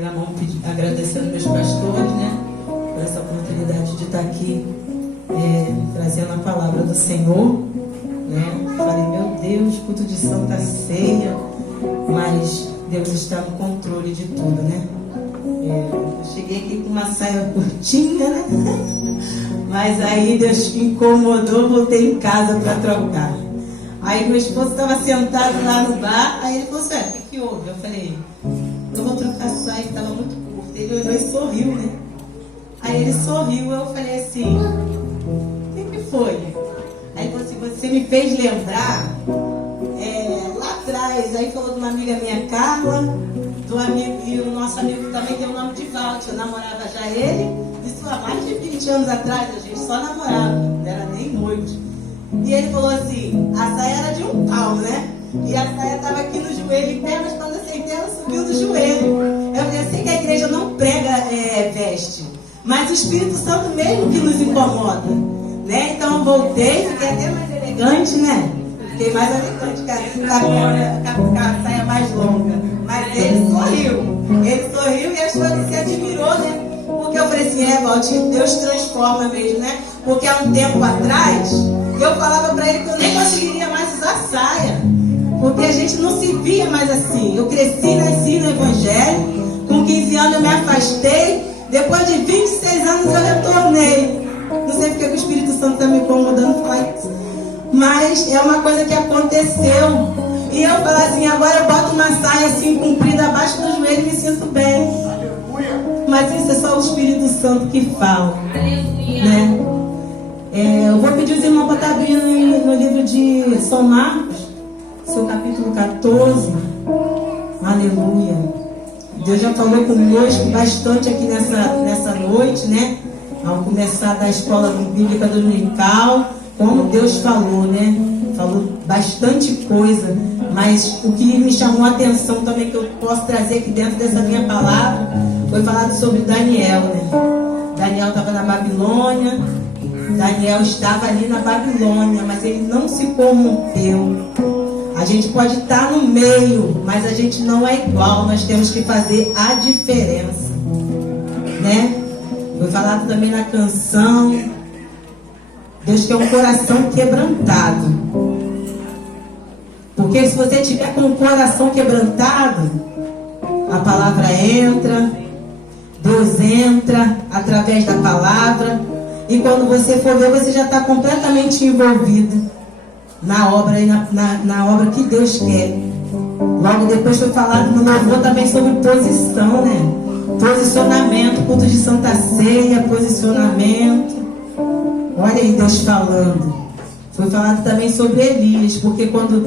primeira mão, agradecendo meus pastores, né, por essa oportunidade de estar aqui trazendo a palavra do Senhor, né. Falei, meu Deus, culto de Santa Ceia, mas Deus está no controle de tudo, né. Eu cheguei aqui com uma saia curtinha, né, mas aí Deus me incomodou, voltei em casa para trocar. Aí meu esposo estava sentado lá no bar, aí ele falou assim, o que houve? Eu falei, eu vou trocar a saia, que estava muito curta. Ele olhou e sorriu, né? Aí ele sorriu, eu falei assim, o que foi? Aí ele falou assim, você me fez lembrar lá atrás. Aí falou de uma amiga minha, Carla, do amigo, e o nosso amigo também tem o nome de Valt. Eu namorava já ele, isso há mais de 20 anos atrás, a gente só namorava, não era nem noite. E ele falou assim, a saia era de um pau, né? E a saia estava aqui no joelho em pé, mas quando eu sentei, ela subiu do joelho. Eu falei, eu sei que a igreja não prega veste, mas o Espírito Santo mesmo que nos incomoda, né? Então eu voltei, fiquei até mais elegante, né? Fiquei mais elegante com a saia mais longa. Mas ele sorriu e achou que se admirou, né? Porque eu falei assim, Valtinho, Deus transforma mesmo, né? Porque há um tempo atrás, eu falava para ele que eu nem conseguiria mais usar saia, porque a gente não se via mais assim. Eu cresci, nasci no Evangelho, com 15 anos eu me afastei, depois de 26 anos eu retornei. Não sei porque o Espírito Santo está me incomodando falar isso, mas é uma coisa que aconteceu. E eu falo assim, agora eu boto uma saia assim comprida abaixo do joelho e me sinto bem. Mas isso é só o Espírito Santo que fala, né? Eu vou pedir os irmãos para estar abrindo no livro de São Marcos, seu capítulo 14. Aleluia. Deus já falou conosco bastante aqui nessa noite, né? Ao começar da escola bíblica dominical, como Deus falou, né? Falou bastante coisa, mas o que me chamou a atenção também, que eu posso trazer aqui dentro dessa minha palavra, foi falado sobre Daniel, né? Daniel estava na Babilônia. Daniel estava ali na Babilônia, mas ele não se corrompeu. A gente pode estar no meio, mas a gente não é igual. Nós temos que fazer a diferença, né? Foi falado também na canção. Deus quer um coração quebrantado. Porque se você tiver com o coração quebrantado, a palavra entra, Deus entra através da palavra. E quando você for ver, você já está completamente envolvido na obra e na obra que Deus quer. Logo depois foi falado no louvor também sobre posição, né? Posicionamento, culto de Santa Ceia, posicionamento. Olha aí Deus falando. Foi falado também sobre Elias, porque quando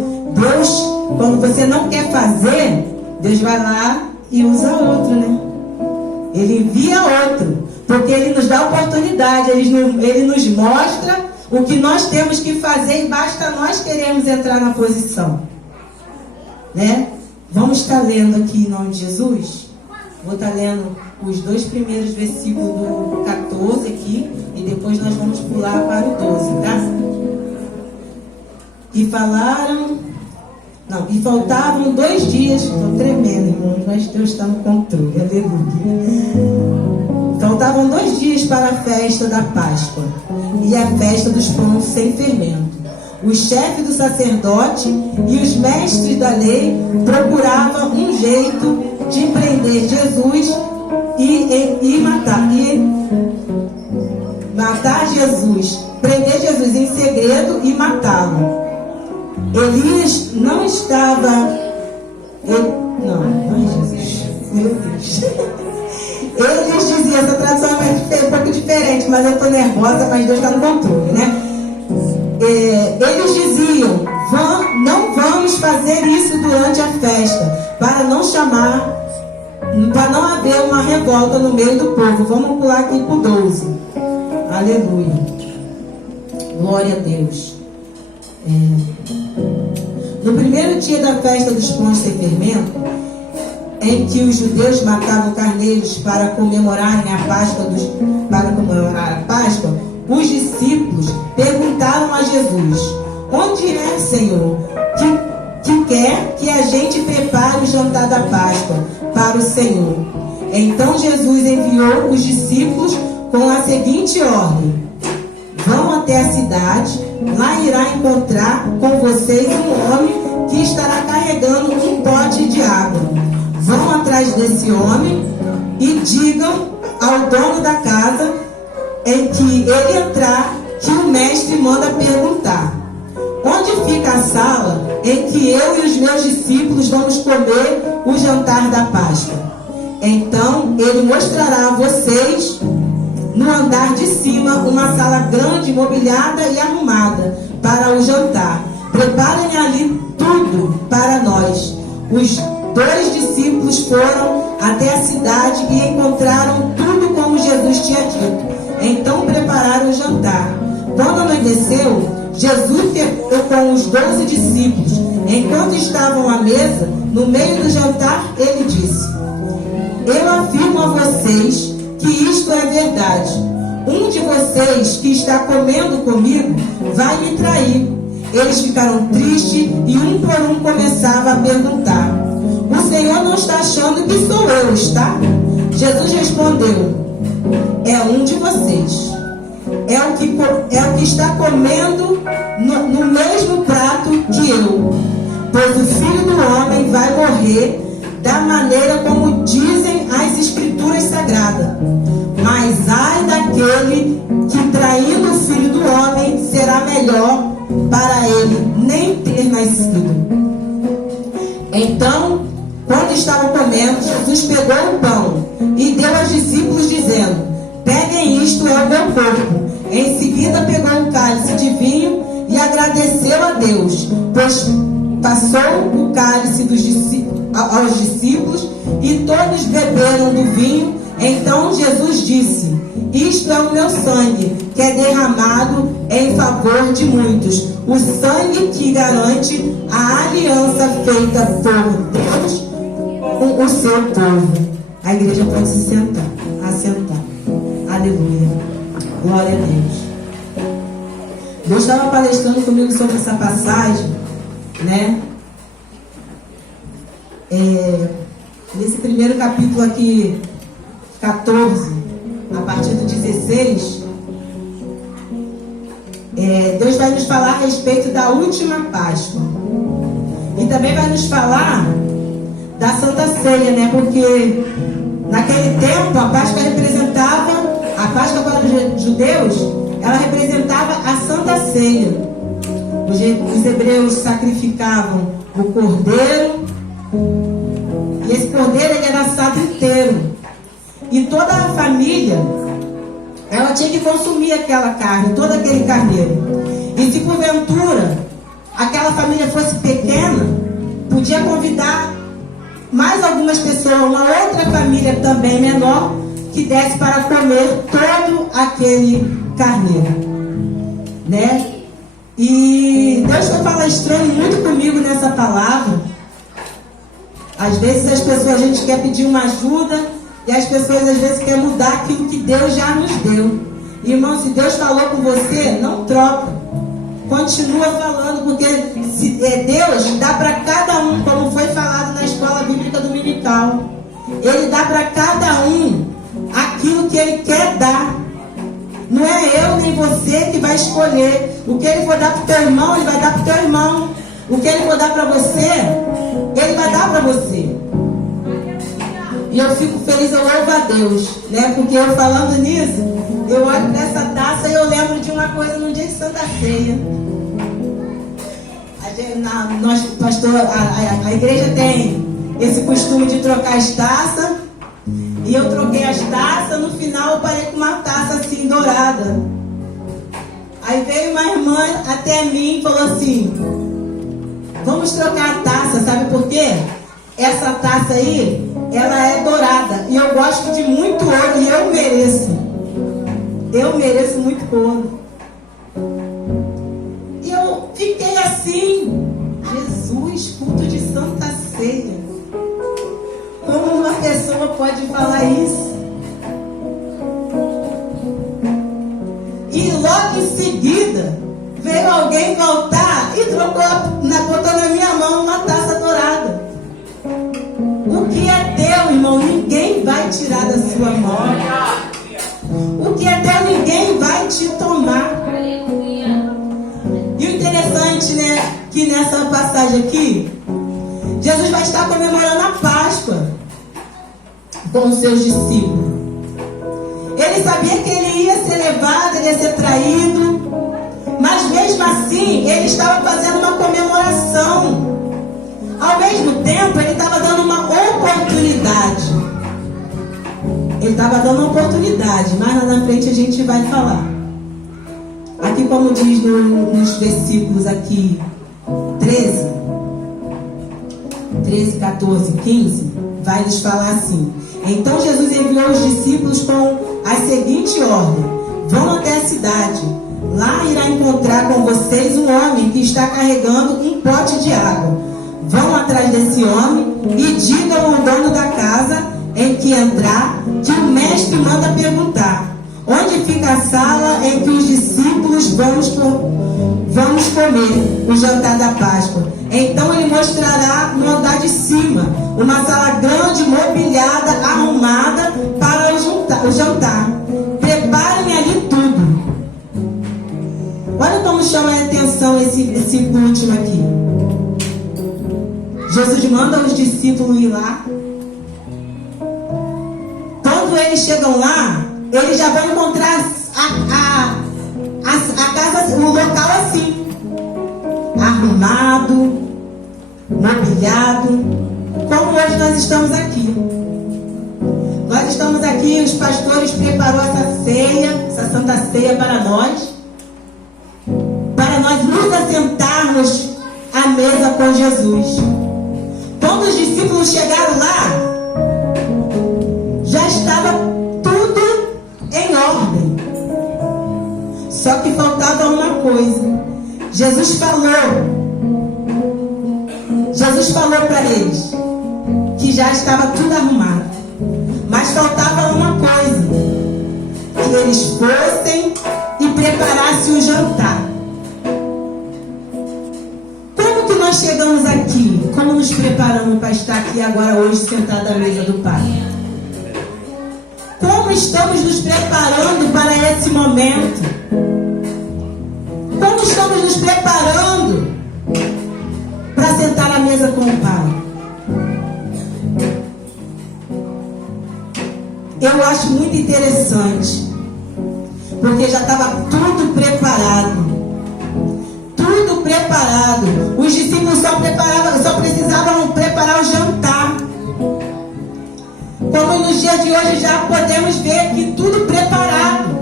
você não quer fazer, Deus vai lá e usa outro, né? Ele envia outro, porque Ele nos dá oportunidade, Ele nos mostra o que nós temos que fazer e basta nós queremos entrar na posição, né? Vamos estar lendo aqui em nome de Jesus. Vou estar lendo os 2 primeiros versículos do 14 aqui e depois nós vamos pular para o 12, tá? E faltavam 2 dias. Estou tremendo, irmão, mas Deus está no controle. Aleluia. Faltavam 2 dias para a festa da Páscoa e a festa dos pães sem fermento. O chefe do sacerdote e os mestres da lei procuravam um jeito de prender Jesus e matar Jesus. Prender Jesus em segredo e matá-lo. Elias não estava... Não é Jesus. Meu Deus. Eles diziam, essa tradução é um pouco diferente, mas eu estou nervosa, mas Deus está no controle, né? Eles diziam, não vamos fazer isso durante a festa, para não haver uma revolta no meio do povo. Vamos pular aqui para o 12. Aleluia. Glória a Deus. No primeiro dia da festa dos pães sem fermento, em que os judeus matavam carneiros para comemorar a Páscoa, os discípulos perguntaram a Jesus: onde é, Senhor, que quer que a gente prepare o jantar da Páscoa para o Senhor? Então Jesus enviou os discípulos com a seguinte ordem: vão até a cidade, lá irá encontrar com vocês um homem que estará carregando um pote de água. Vão atrás desse homem e digam ao dono da casa em que ele entrar que o mestre manda perguntar: onde fica a sala em que eu e os meus discípulos vamos comer o jantar da Páscoa? Então ele mostrará a vocês no andar de cima uma sala grande, mobiliada e arrumada para o jantar. Preparem ali tudo para nós. Os 2 discípulos foram até a cidade e encontraram tudo como Jesus tinha dito. Então prepararam o jantar. Quando anoiteceu, Jesus ficou com os 12 discípulos. Enquanto estavam à mesa, no meio do jantar, ele disse: eu afirmo a vocês que isto é verdade. Um de vocês que está comendo comigo vai me trair. Eles ficaram tristes e um por um começava a perguntar: o Senhor não está achando que sou eu, está? Jesus respondeu: é um de vocês. É o que está comendo no mesmo prato que eu. Pois o Filho do Homem vai morrer da maneira como dizem as Escrituras Sagradas. Mas ai daquele que, traindo o Filho do Homem, será melhor para ele nem ter nascido. Então, quando estavam comendo, Jesus pegou o pão e deu aos discípulos, dizendo: peguem isto, é o meu corpo. Em seguida pegou um cálice de vinho e agradeceu a Deus, pois passou o cálice aos discípulos e todos beberam do vinho. Então Jesus disse: isto é o meu sangue, que é derramado em favor de muitos, o sangue que garante a aliança feita por Deus com o seu povo. A igreja pode se sentar, assentar. Aleluia. Glória a Deus. Deus estava palestrando comigo sobre essa passagem, né? Nesse primeiro capítulo aqui, 14, a partir do 16, Deus vai nos falar a respeito da última Páscoa. E também vai nos falar da Santa Ceia, né? Porque naquele tempo a Páscoa representava, a Páscoa para os judeus, ela representava a Santa Ceia. Os hebreus sacrificavam o cordeiro, e esse cordeiro ele era assado inteiro. E toda a família, ela tinha que consumir aquela carne, todo aquele carneiro. E se porventura aquela família fosse pequena, podia convidar mais algumas pessoas, uma outra família também menor, que desse para comer todo aquele carneiro, né? E Deus foi palestrando muito comigo nessa palavra. Às vezes as pessoas, a gente quer pedir uma ajuda e as pessoas às vezes querem mudar aquilo que Deus já nos deu. Irmão, se Deus falou com você, não troca. Continua falando, porque Deus dá para cada um, como foi falado na escola bíblica dominical. Ele dá para cada um aquilo que Ele quer dar. Não é eu nem você que vai escolher. O que Ele for dar para o teu irmão, Ele vai dar para o teu irmão. O que Ele for dar para você, Ele vai dar para você. E eu fico feliz, eu louvo a Deus, né? Porque eu falando nisso, eu olho para essa taça e eu lembro de uma coisa no dia de Santa Ceia. A igreja tem esse costume de trocar as taças. E eu troquei as taças, no final eu parei com uma taça assim, dourada. Aí veio uma irmã até mim e falou assim: vamos trocar a taça, sabe por quê? Essa taça aí, ela é dourada. E eu gosto de muito ouro e eu mereço. Eu mereço muito ouro. E eu fiquei assim: Jesus, culto de Santa Ceia. Como uma pessoa pode falar isso? E logo em seguida veio alguém voltar e botou na minha mão uma taça dourada. O que é teu, irmão, ninguém ninguém vai tirar da sua mão. O que é teu ninguém vai te tomar. E o interessante, né, que nessa passagem aqui, Jesus vai estar comemorando a Páscoa com os seus discípulos. Ele sabia que ele ia ser levado, ele ia ser traído, mas mesmo assim ele estava fazendo uma comemoração. Ao mesmo tempo ele estava dando uma oportunidade. Ele estava dando uma oportunidade, mas lá na frente a gente vai falar. Aqui, como diz nos versículos aqui 13, 14, 15, vai nos falar assim: então Jesus enviou os discípulos com a seguinte ordem: vão até a cidade, lá irá encontrar com vocês um homem que está carregando um pote de água. Vão atrás desse homem e digam ao dono da casa em que entrar que o mestre manda perguntar: onde fica a sala em que os discípulos vamos comer o jantar da Páscoa? Então ele mostrará no andar de cima uma sala grande, mobiliada, arrumada para o jantar. Preparem ali tudo. Olha como chama a atenção esse último aqui. Jesus manda os discípulos ir lá. Quando eles chegam lá, eles já vão encontrar a casa, o local assim, arrumado, mobiliado, como hoje nós estamos aqui. Nós estamos aqui, os pastores prepararam essa ceia, essa santa ceia para nós nos assentarmos à mesa com Jesus. Quando os discípulos chegaram lá, já estava tudo em ordem. Só que faltava uma coisa. Jesus falou para eles que já estava tudo arrumado, mas faltava uma coisa: que eles fossem e preparassem o jantar. Como que nós chegamos aqui? Como nos preparamos para estar aqui agora hoje sentados à mesa do Pai? Como estamos nos preparando para esse momento? Como estamos nos preparando para sentar à mesa com o Pai? Eu acho muito interessante, porque já estava tudo preparado. Tudo preparado. Os discípulos só precisavam preparar o jantar. Como nos dias de hoje já podemos ver aqui tudo preparado.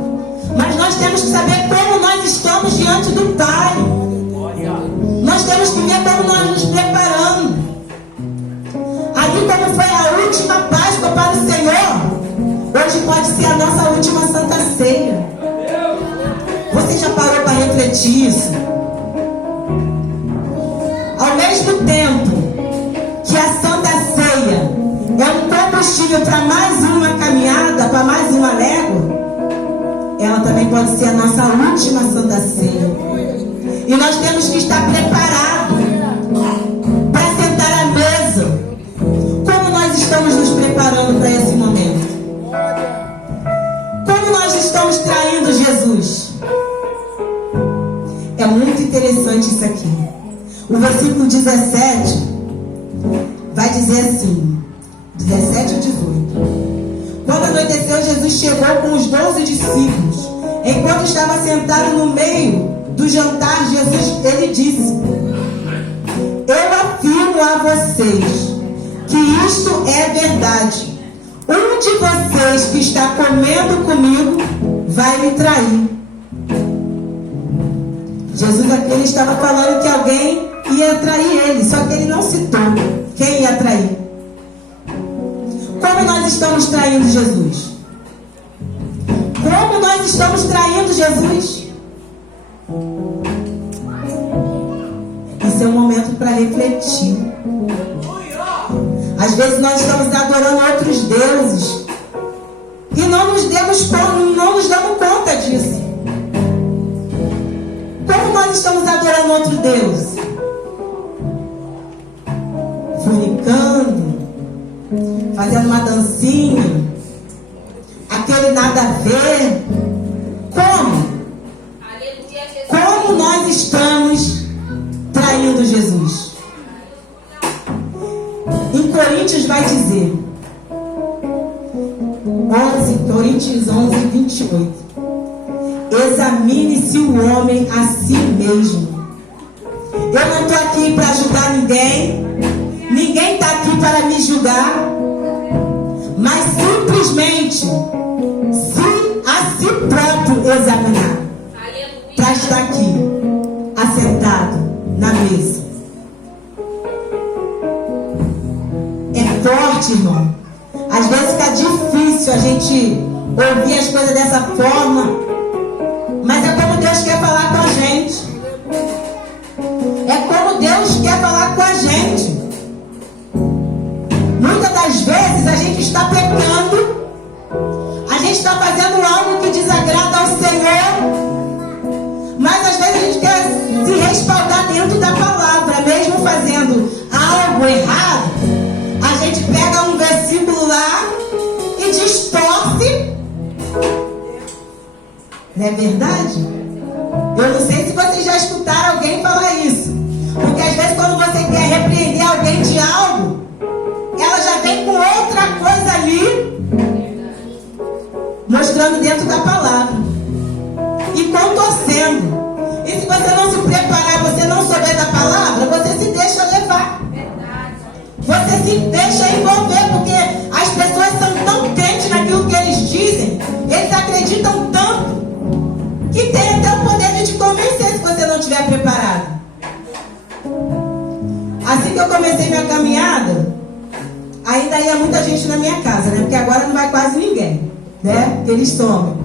Mas nós temos que saber como nós estamos diante do Pai. Nós temos que ver como nós nos preparamos. Ali como foi a última Páscoa para o Senhor, hoje pode ser a nossa última Santa Ceia. Você já parou para refletir isso? Ao mesmo tempo que a Santa Ceia é um combustível para mais uma caminhada, para mais uma légua, ela também pode ser a nossa última Santa Ceia. E nós temos que estar preparados para sentar à mesa. Como nós estamos nos preparando para esse momento? Como nós estamos traindo Jesus? É muito interessante isso aqui. O versículo 17 vai dizer assim, 17 e 18. Quando anoiteceu, Jesus chegou com os 12 discípulos. Enquanto estava sentado no meio do jantar, ele disse: eu afirmo a vocês que isto é verdade. Um de vocês que está comendo comigo vai me trair. Jesus aqui ele estava falando que alguém ia trair ele, só que ele não citou quem ia trair. Como nós estamos traindo Jesus? Como nós estamos traindo Jesus? Isso é um momento para refletir. Às vezes nós estamos adorando outros deuses e não nos damos conta disso. Como nós estamos adorando outro Deus? Fornicando, fazendo uma dancinha, aquele nada a ver. Como nós estamos traindo Jesus? Em Coríntios vai dizer, Coríntios 11, 28. Examine-se o homem a si mesmo. Eu não estou aqui para julgar ninguém. Ninguém está aqui para me julgar. Mas simplesmente a si próprio examinar. Para estar aqui, assentado na mesa. É forte, irmão. Às vezes fica difícil a gente ouvir as coisas dessa forma. Mas é como Deus quer falar com a gente. É como Deus quer falar com a gente. Muitas das vezes a gente está pecando. A gente está fazendo algo que desagrada ao Senhor. Mas às vezes a gente quer se respaldar dentro da palavra. Mesmo fazendo algo errado, a gente pega um versículo lá e distorce. Não é verdade? Eu não sei se vocês já escutaram alguém falar isso. Porque às vezes quando você quer repreender alguém de algo, ela já vem com outra coisa ali, mostrando dentro da palavra e contorcendo. E se você não se preparar, você não souber da palavra, você se deixa levar. Você se deixa envolver, porque as pessoas são tão crentes naquilo que eles dizem, eles acreditam tanto, que tem até o poder de te convencer se você não estiver preparado. Assim que eu comecei minha caminhada, ainda ia muita gente na minha casa, né? Porque agora não vai quase ninguém, né? Porque eles somem.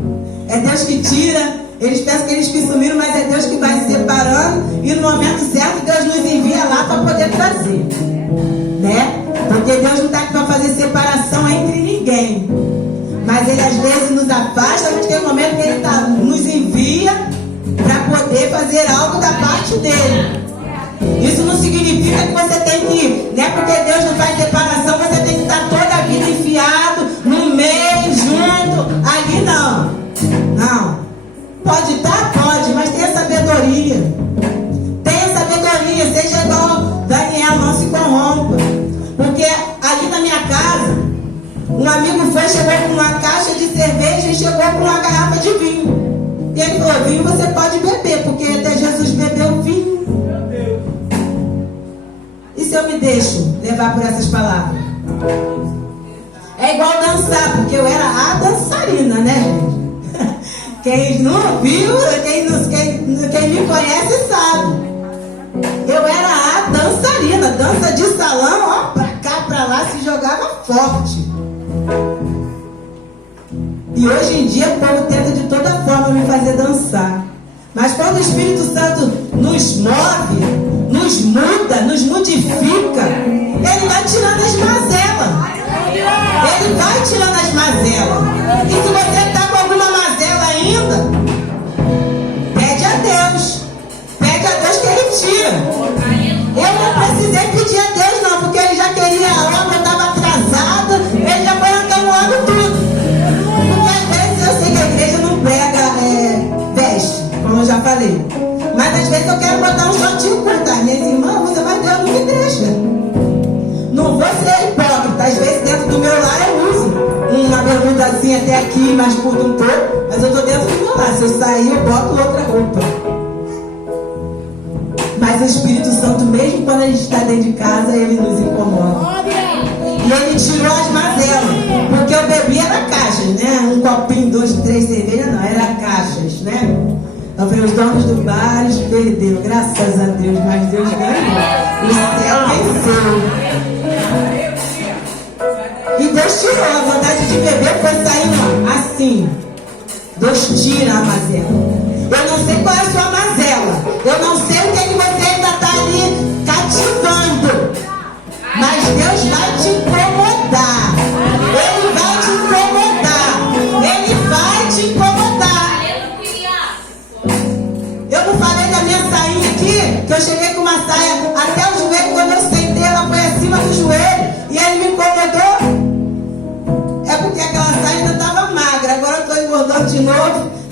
É Deus que tira, eles pensam que eles que sumiram, mas é Deus que vai se separando e no momento certo Deus nos envia lá para poder trazer, né? Porque Deus não está aqui para fazer separação entre ninguém. Mas Ele às vezes nos afasta, mas tem um momento que Ele nos envia para poder fazer algo da parte dEle. Isso não significa que você tem que, né? Porque Deus não faz separação, você tem que estar toda a vida enfiado no meio, junto, ali não. Não. Pode estar? Pode, mas tenha sabedoria. Tenha sabedoria, seja igual Daniel, não se corrompa. Porque ali na minha casa, um amigo chegou com uma caixa de cerveja e chegou com uma garrafa de vinho. E ele falou, vinho você pode beber, porque até Jesus bebeu vinho. E se eu me deixo levar por essas palavras? É igual dançar, porque eu era a dançarina, né, gente? Quem não viu, quem me conhece sabe. Eu era a dançarina, dança de salão, ó, pra cá, pra lá, se jogava forte. E hoje em dia o povo tenta de toda forma me fazer dançar. Mas quando o Espírito Santo nos move, nos muda, nos modifica, Ele vai tirando as mazelas. Ele vai tirando as mazelas. E se você está com alguma mazela ainda, pede a Deus. Pede a Deus que Ele tira. Eu não precisei pedir a Deus não, porque Ele já queria a obra, estava atrasada, Ele já foi acumulando tudo. Porque às vezes eu sei que a igreja não prega veste, como eu já falei. Mas às vezes eu quero botar um shortinho curto. Minhas irmãs, você vai ter uma igreja. Não vou ser hipócrita. Às vezes dentro do meu lar eu uso uma bermuda assim até aqui, mais curta um pouco. Mas eu estou dentro do meu lar. Se eu sair, eu boto outra roupa. Mas o Espírito Santo, mesmo quando a gente está dentro de casa, ele nos incomoda. E ele tirou as mazelas. Porque eu bebia era caixas, né? Um copinho, 2, 3 cervejas, não, era caixas, né? Eu falei, os donos do bar perderam, graças a Deus, mas Deus ganhou. O céu venceu. E Deus tirou, a vontade de beber foi saindo assim. Deus tira a mazela. Eu não sei qual é a sua mazela. Eu não sei o que é que você ainda está ali cativando. Mas Deus vai te incomodar. Ele vai te incomodar. Ele vai te incomodar. Eu não falei da minha sainha aqui, que eu cheguei com uma saia até o joelho. Quando eu sentei, ela foi acima do joelho. E ele me incomodou.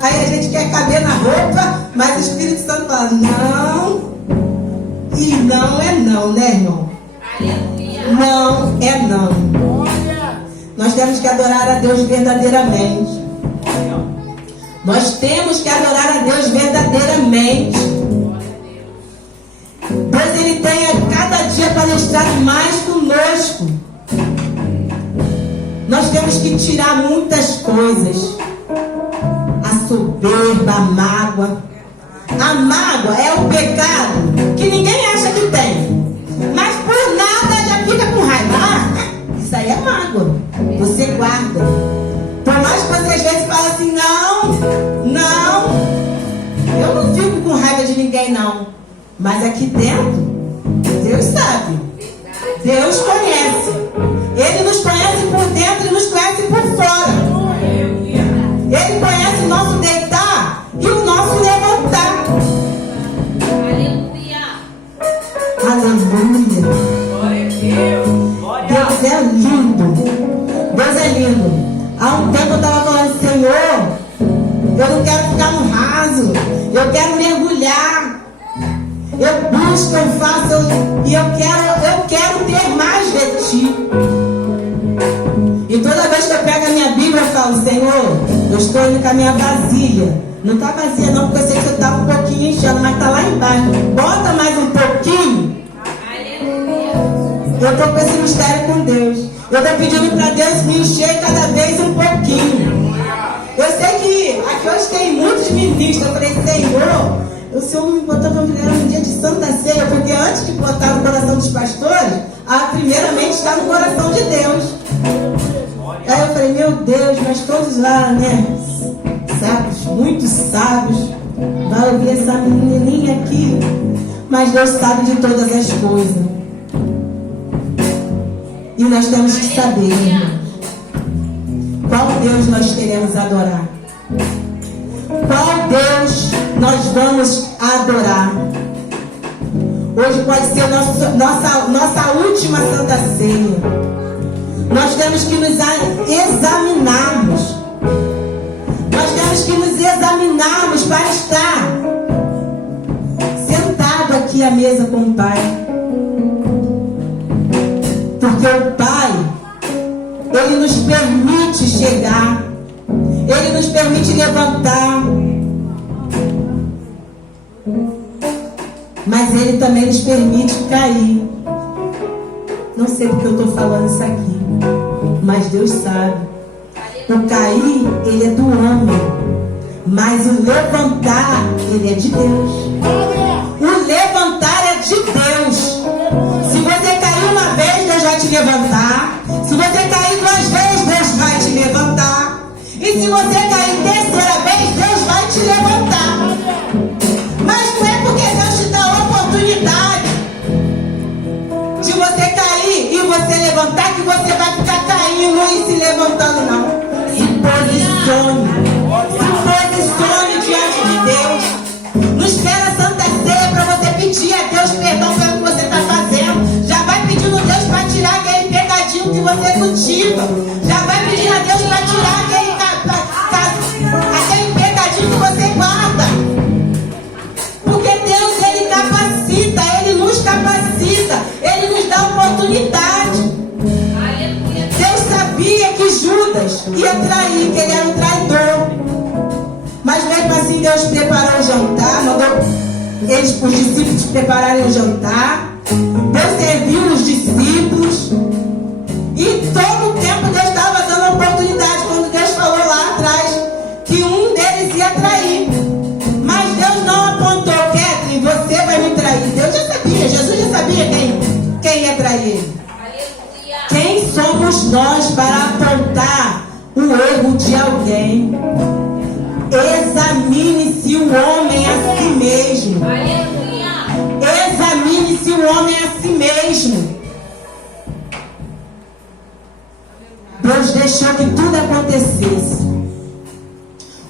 Aí a gente quer caber na roupa, mas o Espírito Santo fala, não. E não é não, né, irmão? Não é não. Nós temos que adorar a Deus verdadeiramente. Nós temos que adorar a Deus verdadeiramente. Deus, Ele tem a cada dia palestrado mais conosco. Nós temos que tirar muitas coisas. A soberba, a mágoa. A mágoa é o pecado que ninguém acha que tem. Mas por nada já fica com raiva. Ah, isso aí é mágoa. Você guarda. Por mais que você às vezes fale assim, não, eu não fico com raiva de ninguém não. Mas aqui dentro, Deus sabe. Deus conhece. Ele nos conhece por dentro e nos conhece por fora. Ele conhece o nosso deitar e o nosso levantar. Aleluia. Deus é lindo. Deus é lindo. Há um tempo eu estava falando, Senhor, eu não quero ficar no raso. Eu quero mergulhar. Eu busco, eu faço, e eu quero ter mais de Ti. E toda vez que eu pego a minha Bíblia, eu falo, Senhor, eu estou indo com a minha vasilha. Não está vazia não, porque eu sei que você está um pouquinho enchendo, mas está lá embaixo. Bota mais um pouquinho. Eu estou com esse mistério com Deus. Eu estou pedindo para Deus me encher cada vez um pouquinho. Eu sei que aqui hoje tem muitos ministros. Eu falei, Senhor, o Senhor me botou para virar no dia de Santa Ceia, porque antes de botar no coração dos pastores, primeiramente está no coração de Deus. Aí eu falei, meu Deus, mas todos lá, né? Sábios, muitos sábios. Vai ouvir essa menininha aqui. Mas Deus sabe de todas as coisas. E nós temos que saber, irmãos, qual Deus nós queremos adorar. Qual Deus nós vamos adorar. Hoje pode ser nossa última Santa Ceia. Nós temos que nos examinarmos. Nós temos que nos examinarmos para estar sentado aqui à mesa com o Pai. Porque o Pai, Ele nos permite chegar. Ele nos permite levantar. Mas Ele também nos permite cair. Não sei porque eu estou falando isso aqui, mas Deus sabe. O cair, ele é do homem, mas o levantar, ele é de Deus. O levantar é de Deus. Se você cair uma vez, Deus vai te levantar. Se você cair 2 vezes, Deus vai te levantar. E se você cair 3ª vez, Deus vai te levantar. Mas não é porque Deus te dá a oportunidade de você cair e você levantar que você vai ficar caindo e se levantando, não. Se posicione. Se posicione diante de Deus. Não espera a Santa Ceia para você pedir a Deus perdão pelo que você está fazendo. Já vai pedindo a Deus para tirar aquele pecadinho que você cultiva. Já vai pedindo a Deus para tirar aquele pecadinho que você guarda. Porque Deus, Ele capacita, Ele nos capacita, Ele nos dá oportunidade. Deus sabia que Judas ia trair, que ele era um traidor. Mas mesmo assim Deus preparou o jantar, mandou os discípulos prepararem o jantar. Deus serviu os discípulos. E todo o tempo Deus estava dando oportunidade. Quando Deus falou lá atrás que um deles ia trair. Mas Deus não apontou, Catherine, você vai me trair. Deus já sabia, Jesus já sabia quem ia trair ele. Quem somos nós para apontar o erro de alguém? Examine-se o homem a si mesmo. Examine-se o homem a si mesmo. Deus deixou que tudo acontecesse.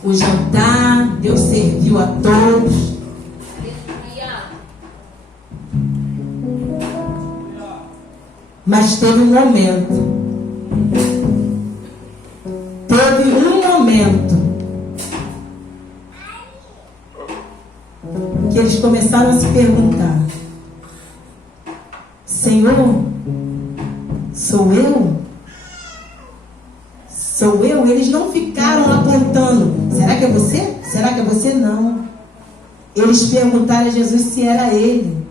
O jantar, Deus serviu a todos. Mas teve um momento. Teve um momento começaram a se perguntar: Senhor, sou eu? Sou eu? Eles não ficaram apontando: será que é você? Será que é você? Não. Eles perguntaram a Jesus se era ele.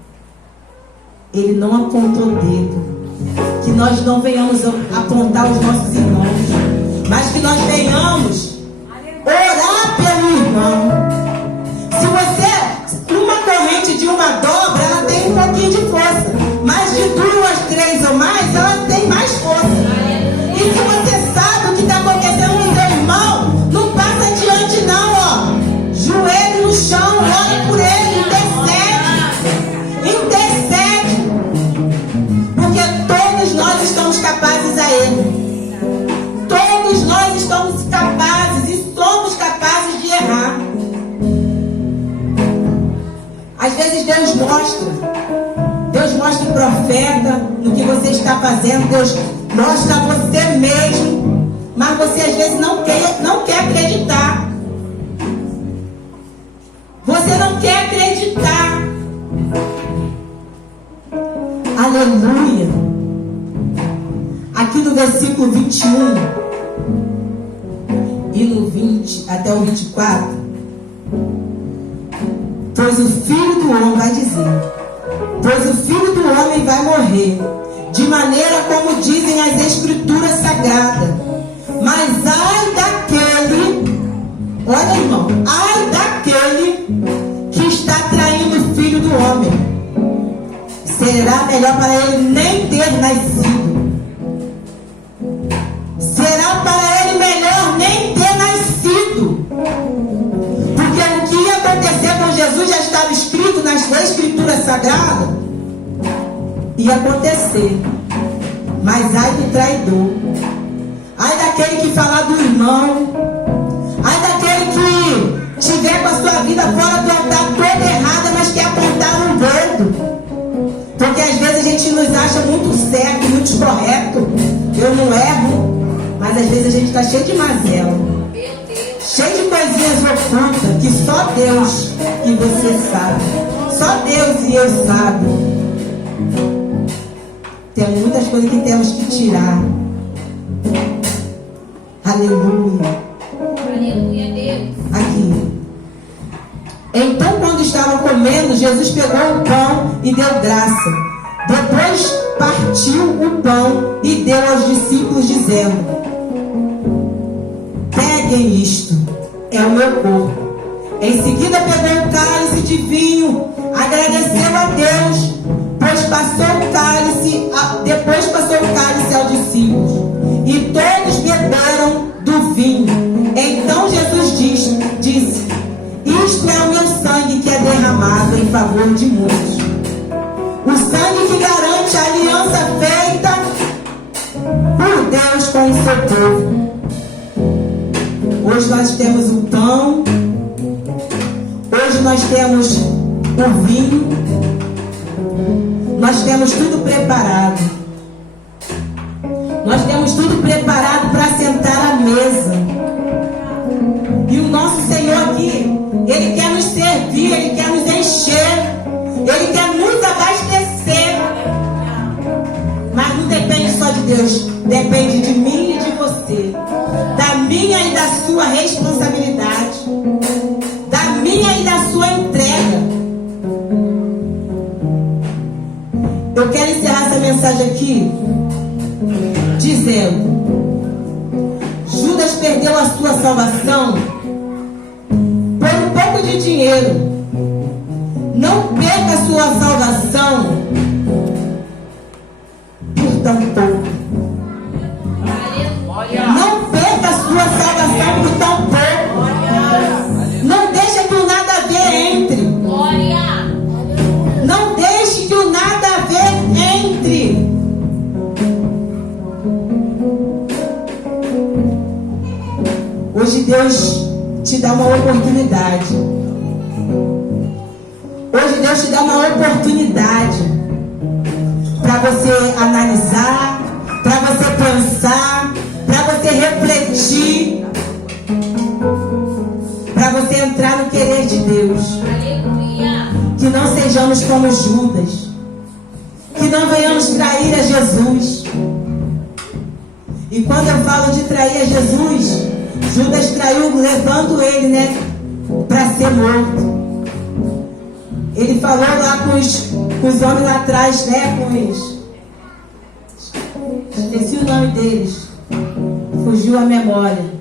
Ele não apontou o dedo. Que nós não venhamos apontar os nossos irmãos, mas que nós venhamos orar pelo irmão. Se você, uma corrente de uma dobra, ela tem um pouquinho de força, mas de 2, 3 ou mais, ela tem mais força. E se você sabe o que está acontecendo com seu irmão, não passa adiante não, ó. Joelho no chão, ora por ele, intercede. Porque todos nós estamos capazes a ele. Todos nós estamos capazes e somos capazes de errar. Às vezes Deus mostra o profeta no que você está fazendo. Deus mostra você mesmo, mas você às vezes não quer acreditar. Você não quer acreditar. Aleluia. Aqui no versículo 21 e no 20 até o 24, pois o Filho do Homem vai dizer: pois o Filho do Homem vai morrer, de maneira como dizem as Escrituras Sagradas. Mas ai daquele, olha irmão, ai daquele que está traindo o Filho do Homem. Será melhor para ele nem ter nascido. Será para ele melhor nem ter nascido. Porque o que ia acontecer com Jesus já estava escrito nas Escrituras Sagradas. Ia acontecer. Mas ai do traidor. Ai daquele que falar do irmão. Ai daquele que tiver com a sua vida fora do altar toda errada, mas quer apontar um dedo. Porque às vezes a gente nos acha muito certo, muito correto. Eu não erro, mas às vezes a gente está cheio de mazela, cheio de coisinhas ocultas que só Deus e você sabe. Só Deus e eu sabe. Tem muitas coisas que temos que tirar. Aleluia. Aleluia, Deus. Aqui. Então, quando estavam comendo, Jesus pegou o pão e deu graça. Depois partiu o pão e deu aos discípulos, dizendo: peguem isto, é o meu corpo. Em seguida pegou o cálice de vinho, agradeceu a Deus, depois passou o cálice aos discípulos, e todos beberam do vinho. Então Jesus disse: isto é o meu sangue que é derramado em favor de muitos. O sangue que garante a aliança feita por Deus com o seu povo. Hoje nós temos o pão. Hoje nós temos o vinho. Nós temos tudo preparado. Nós temos tudo preparado para sentar à mesa. E o nosso Senhor aqui, Ele quer nos servir, Ele quer nos encher, Ele quer nos abastecer. Mas não depende só de Deus, depende de mim e de você, da minha e da sua responsabilidade, da minha e da sua entrega. Eu quero encerrar essa mensagem aqui dizendo: Judas perdeu a sua salvação por um pouco de dinheiro. Não perca a sua salvação por tão pouco. Não perca a sua salvação por tão pouco. Não deixe que o nada a ver entre. Não deixe que o nada a ver entre. Hoje Deus te dá uma oportunidade. Hoje Deus te dá uma oportunidade para você analisar, para você pensar, para você refletir, para você entrar no querer de Deus. Aleluia. Que não sejamos como Judas, que não venhamos trair a Jesus. E quando eu falo de trair a Jesus, Judas traiu levando ele, né, para ser morto. Ele falou lá com os homens lá atrás, né, esqueci o nome deles, fugiu a memória.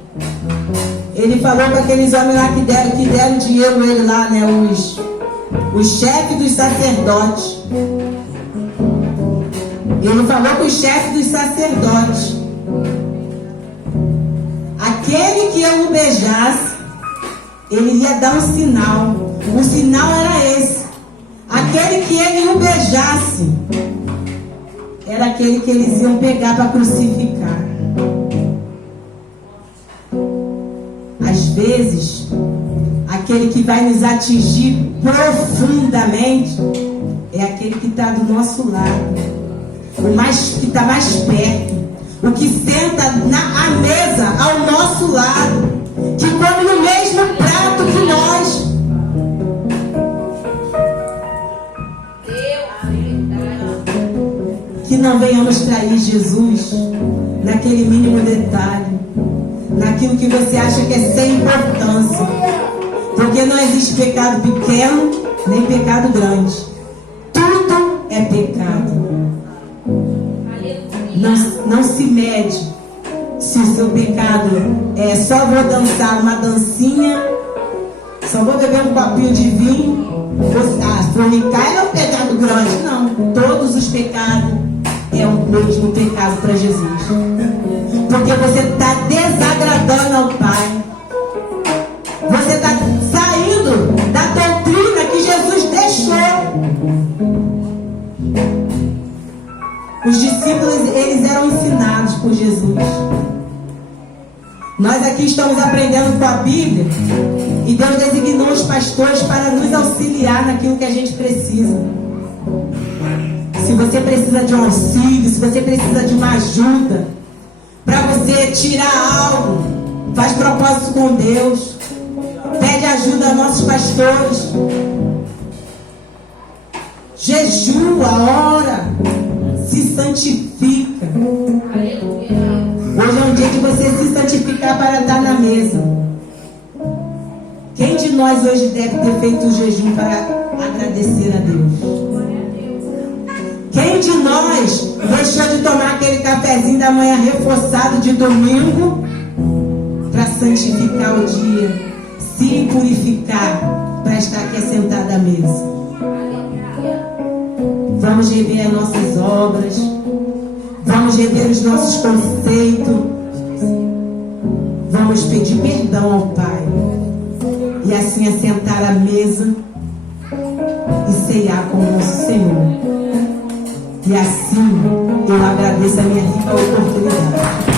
Ele falou com aqueles homens lá que deram dinheiro a ele lá, né, os chefes dos sacerdotes. Ele falou com os chefes dos sacerdotes: aquele que eu o beijasse, ele ia dar um sinal. O sinal era esse. Aquele que ele o beijasse, era aquele que eles iam pegar para crucificar. Às vezes, aquele que vai nos atingir profundamente é aquele que está do nosso lado, que está mais perto, o que senta à mesa ao nosso lado, que come no mesmo prato que nós. Que não venhamos trair Jesus naquele mínimo detalhe, naquilo que você acha que é sem importância, porque não existe pecado pequeno nem pecado grande. Tudo é pecado. Não se mede se o seu pecado é só vou dançar uma dancinha, só vou beber um copinho de vinho. Fornicar é um pecado grande. Não, todos os pecados é o mesmo pecado para Jesus, porque você está desagradando ao Pai. Você está saindo da doutrina que Jesus deixou. Os discípulos, eles eram ensinados por Jesus. Nós aqui estamos aprendendo com a Bíblia, e Deus designou os pastores para nos auxiliar naquilo que a gente precisa. Se você precisa de um auxílio, se você precisa de uma ajuda para você tirar algo, faz propósito com Deus, pede ajuda aos nossos pastores, jejua, ora, se santifica. Hoje é um dia de você se santificar para estar na mesa. Quem de nós hoje deve ter feito o jejum para agradecer a Deus? Quem de nós deixou de tomar aquele cafezinho da manhã reforçado de domingo para santificar o dia, se purificar para estar aqui sentado à mesa? Vamos rever as nossas obras, vamos rever os nossos conceitos, vamos pedir perdão ao Pai e assim assentar à mesa e ceiar com o nosso Senhor. E assim eu agradeço a minha rica oportunidade.